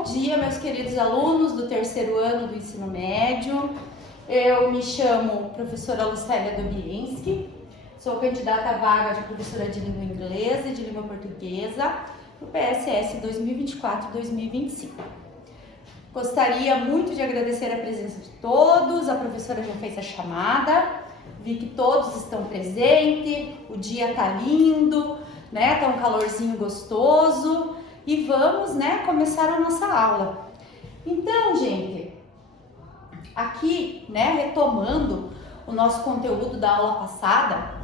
Bom dia, meus queridos alunos do terceiro ano do ensino médio. Eu me chamo professora Lucélia Dobienski, sou candidata à vaga de professora de língua inglesa e de língua portuguesa no PSS 2024-2025. Gostaria muito de agradecer a presença de todos, a professora já fez a chamada, vi que todos estão presentes, o dia tá lindo, né? Tá um calorzinho gostoso e vamos, né, começar a nossa aula. Então, gente, aqui, né, retomando o nosso conteúdo da aula passada,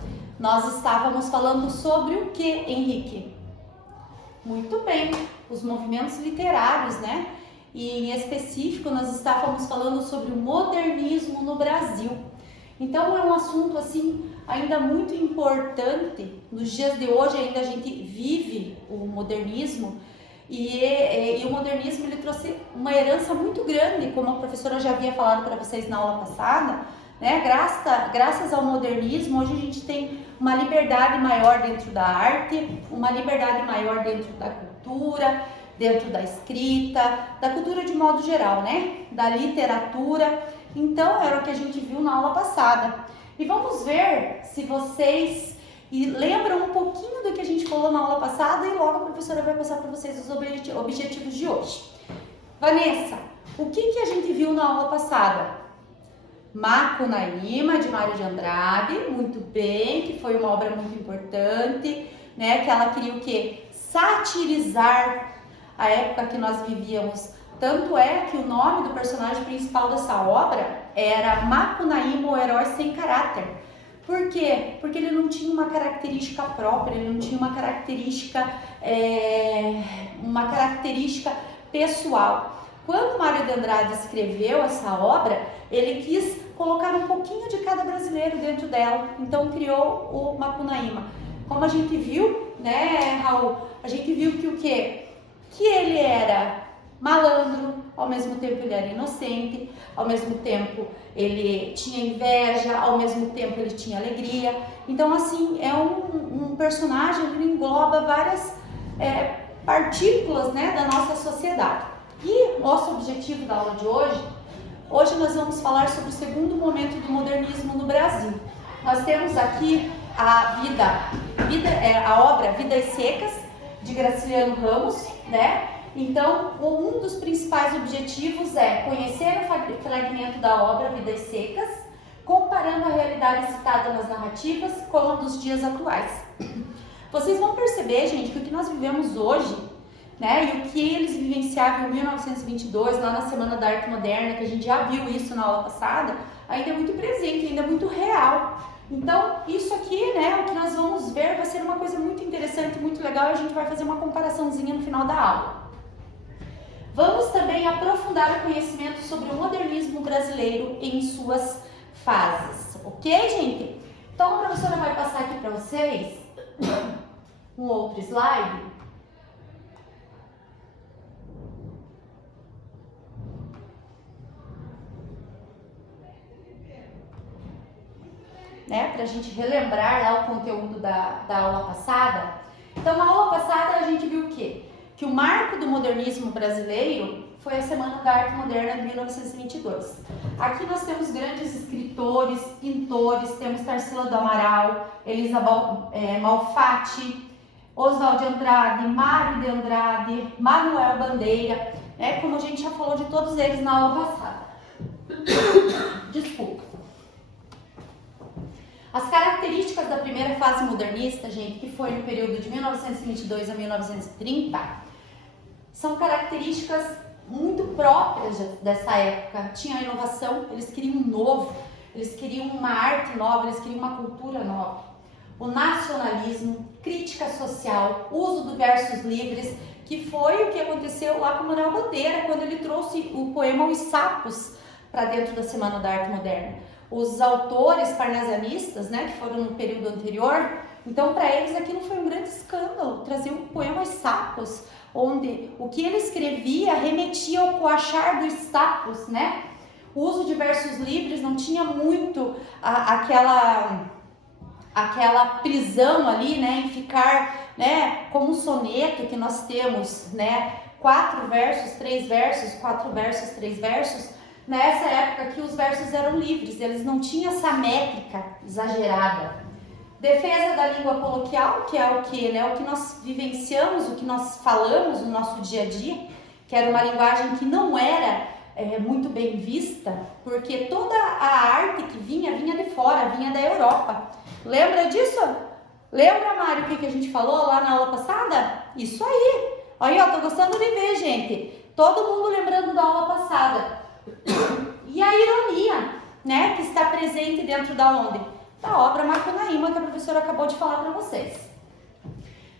nós estávamos falando sobre o que, Henrique? Muito bem, os movimentos literários, né? E em específico nós estávamos falando sobre o modernismo no Brasil. Então é um assunto assim ainda muito importante. Nos dias de hoje ainda a gente vive o modernismo e o modernismo ele trouxe uma herança muito grande, como a professora já havia falado para vocês na aula passada, né? Graças ao modernismo hoje a gente tem uma liberdade maior dentro da arte, uma liberdade maior dentro da cultura, dentro da escrita, da cultura de modo geral, né? Da literatura. Então, era o que a gente viu na aula passada. E vamos ver se vocês lembram um pouquinho do que a gente falou na aula passada e logo a professora vai passar para vocês os objetivos de hoje. Vanessa, o que a gente viu na aula passada? Macunaíma, de Mário de Andrade, muito bem, que foi uma obra muito importante, né? Que ela queria o quê? Satirizar a época que nós vivíamos. Tanto é que o nome do personagem principal dessa obra era Macunaíma, o herói sem caráter. Por quê? Porque ele não tinha uma característica própria, ele não tinha uma característica pessoal. Quando Mário de Andrade escreveu essa obra, ele quis colocar um pouquinho de cada brasileiro dentro dela, então criou o Macunaíma. Como a gente viu, né, Raul? A gente viu que o quê? Que ele era malandro, ao mesmo tempo ele era inocente, ao mesmo tempo ele tinha inveja, ao mesmo tempo ele tinha alegria. Então, assim, é um personagem que engloba várias partículas, né, da nossa sociedade. E nosso objetivo da aula de hoje nós vamos falar sobre o segundo momento do modernismo no Brasil. Nós temos aqui a obra Vidas Secas, de Graciliano Ramos, né? Então, um dos principais objetivos é conhecer o fragmento da obra Vidas Secas, comparando a realidade citada nas narrativas com a dos dias atuais. Vocês vão perceber, gente, que o que nós vivemos hoje, né, e o que eles vivenciavam em 1922, lá na Semana da Arte Moderna, que a gente já viu isso na aula passada, ainda é muito presente, ainda é muito real. Então, isso aqui, né, o que nós vamos ver vai ser uma coisa muito interessante, muito legal, e a gente vai fazer uma comparaçãozinha no final da aula. Vamos também aprofundar o conhecimento sobre o modernismo brasileiro em suas fases, ok, gente? Então, a professora vai passar aqui para vocês um outro slide. Né, para a gente relembrar lá o conteúdo da aula passada. Então, na aula passada a gente viu o quê? Que o marco do modernismo brasileiro foi a Semana da Arte Moderna de 1922. Aqui nós temos grandes escritores, pintores, temos Tarsila do Amaral, Elisa Malfatti, Oswald de Andrade, Mário de Andrade, Manuel Bandeira, né? Como a gente já falou de todos eles na aula passada. Desculpa. As características da primeira fase modernista, gente, que foi no período de 1922 a 1930, são características muito próprias dessa época. Tinha a inovação, eles queriam um novo, eles queriam uma arte nova, eles queriam uma cultura nova. O nacionalismo, crítica social, uso do versos livres, que foi o que aconteceu lá com Manuel Bandeira, quando ele trouxe o poema Os Sapos para dentro da Semana da Arte Moderna. Os autores parnasianistas, né, que foram no período anterior, então para eles aquilo foi um grande escândalo, trazer um poema Os Sapos, onde o que ele escrevia remetia ao coachar dos sapos, né? O uso de versos livres não tinha muito aquela prisão ali, né, em ficar, né, como um soneto que nós temos, né, 4 versos, 3 versos, 4 versos, 3 versos. Nessa época que os versos eram livres, eles não tinham essa métrica exagerada. Defesa da língua coloquial, que é o que, né? O que nós vivenciamos, o que nós falamos no nosso dia a dia, que era uma linguagem que não era muito bem vista, porque toda a arte que vinha de fora, vinha da Europa. Lembra disso? Lembra, Mário, o que a gente falou lá na aula passada? Isso aí. Olha, ó, tô gostando de ver, gente. Todo mundo lembrando da aula passada. E a ironia, né, que está presente dentro da onde? Da obra Macunaíma, que a professora acabou de falar para vocês.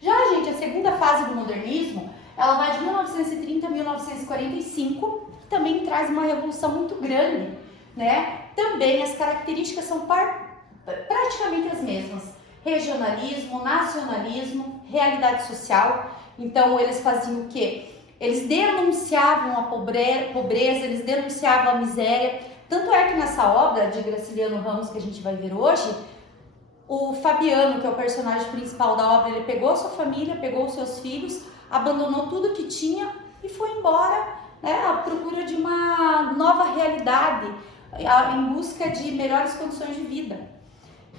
Já, gente, a segunda fase do modernismo, ela vai de 1930 a 1945, que também traz uma revolução muito grande, né? Também as características são praticamente as mesmas. Regionalismo, nacionalismo, realidade social. Então, eles faziam o quê? Eles denunciavam a pobreza, eles denunciavam a miséria. Tanto é que nessa obra de Graciliano Ramos que a gente vai ver hoje, o Fabiano, que é o personagem principal da obra, ele pegou a sua família, pegou os seus filhos, abandonou tudo que tinha e foi embora, né, à procura de uma nova realidade, em busca de melhores condições de vida.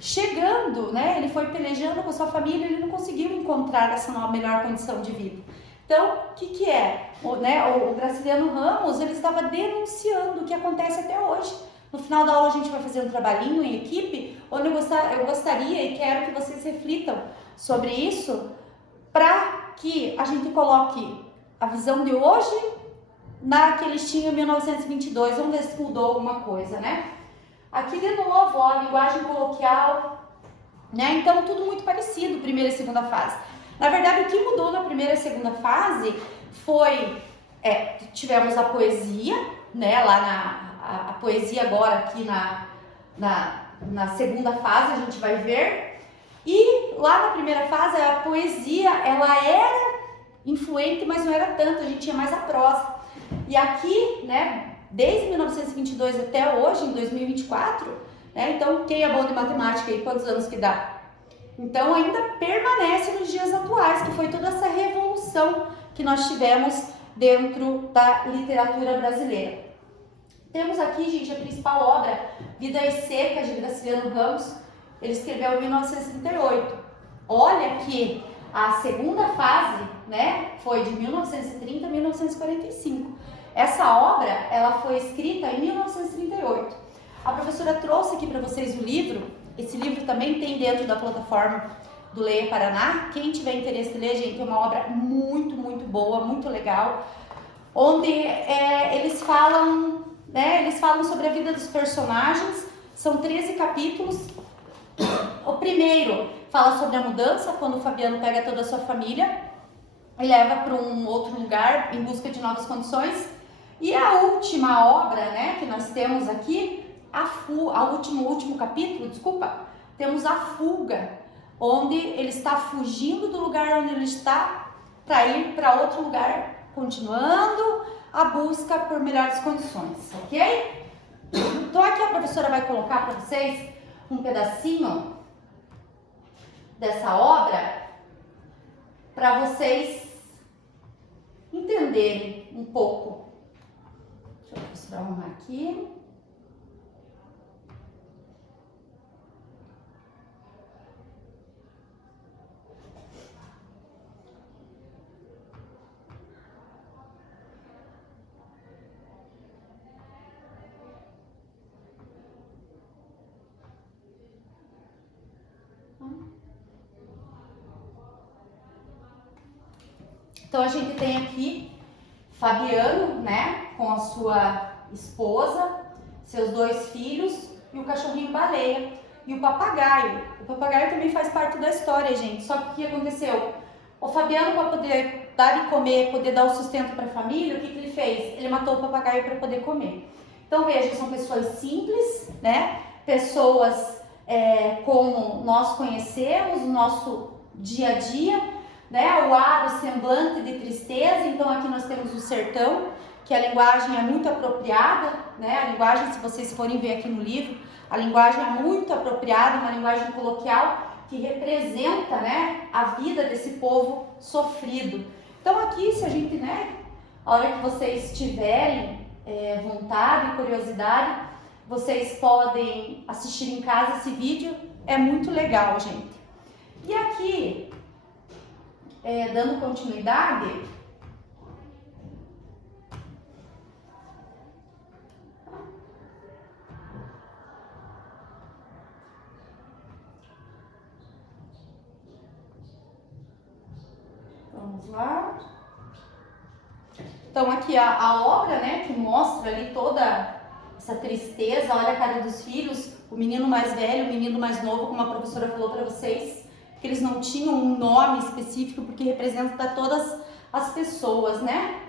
Chegando, né, ele foi pelejando com a sua família, ele não conseguiu encontrar essa nova, melhor condição de vida. Então, o que é? O Graciliano Ramos, ele estava denunciando o que acontece até hoje. No final da aula a gente vai fazer um trabalhinho em equipe, onde eu gostaria e quero que vocês reflitam sobre isso, para que a gente coloque a visão de hoje na que eles tinham em 1922. Vamos ver se mudou alguma coisa, né? Aqui de novo, ó, a linguagem coloquial, né? Então, tudo muito parecido, primeira e segunda fase. Na verdade, o que mudou na primeira e segunda fase foi, tivemos a poesia, né? Lá a poesia agora aqui na segunda fase a gente vai ver. E lá na primeira fase a poesia, ela era influente, mas não era tanto, a gente tinha mais a prosa. E aqui, né, desde 1922 até hoje, em 2024, né, então quem é bom de matemática aí, quantos anos que dá? Então ainda permanece nos dias atuais, que foi toda essa revolução que nós tivemos dentro da literatura brasileira. Temos aqui, gente, a principal obra, Vidas Secas, de Graciliano Ramos. Ele escreveu em 1938. Olha que a segunda fase, né, foi de 1930 a 1945. Essa obra, ela foi escrita em 1938. A professora trouxe aqui para vocês o livro. Esse livro também tem dentro da plataforma do Leia Paraná. Quem tiver interesse em ler, gente, é uma obra muito, muito boa, muito legal, onde eles falam, né, sobre a vida dos personagens. São 13 capítulos. O primeiro fala sobre a mudança, quando o Fabiano pega toda a sua família e leva para um outro lugar em busca de novas condições. E a última obra, né, que nós temos aqui, o último capítulo, temos a fuga, onde ele está fugindo do lugar onde ele está para ir para outro lugar, continuando a busca por melhores condições, ok? Então aqui a professora vai colocar para vocês um pedacinho dessa obra para vocês entenderem um pouco. Deixa a professora arrumar aqui. Então a gente tem aqui Fabiano, né, com a sua esposa, seus 2 filhos e o cachorrinho baleia e o papagaio. O papagaio também faz parte da história, gente. Só que o que aconteceu? O Fabiano, para poder dar de comer, poder dar o sustento para a família, o que ele fez? Ele matou o papagaio para poder comer. Então veja, são pessoas simples, né? Pessoas como nós conhecemos, no nosso dia a dia, né? O ar, o semblante de tristeza. Então aqui nós temos o sertão, que a linguagem é muito apropriada, né? A linguagem, se vocês forem ver aqui no livro, a linguagem é muito apropriada, uma linguagem coloquial que representa, né, a vida desse povo sofrido. Então aqui, se a gente, né, A hora que vocês tiverem vontade e curiosidade, vocês podem assistir em casa esse vídeo, é muito legal, gente. E aqui, dando continuidade, vamos lá. Então aqui a obra, né, que mostra ali toda essa tristeza, olha a cara dos filhos, o menino mais velho, o menino mais novo, como a professora falou para vocês, que eles não tinham um nome específico porque representa todas as pessoas, né?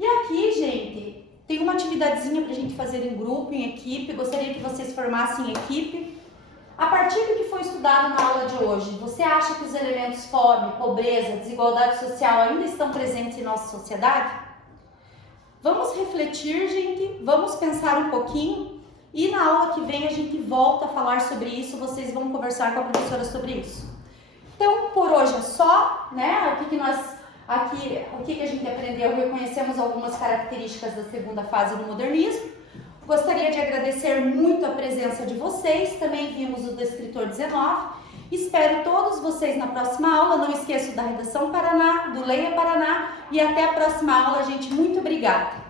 E aqui, gente, tem uma atividadezinha pra gente fazer em grupo, em equipe, gostaria que vocês formassem equipe. A partir do que foi estudado na aula de hoje, você acha que os elementos fome, pobreza, desigualdade social ainda estão presentes em nossa sociedade? Vamos refletir, gente, vamos pensar um pouquinho e na aula que vem a gente volta a falar sobre isso, vocês vão conversar com a professora sobre isso. Então, por hoje é só, né? O que a gente aprendeu? Reconhecemos algumas características da segunda fase do modernismo. Gostaria de agradecer muito a presença de vocês, também vimos o Descritor 19. Espero todos vocês na próxima aula, não esqueçam da Redação Paraná, do Leia Paraná e até a próxima aula, gente. Muito obrigada!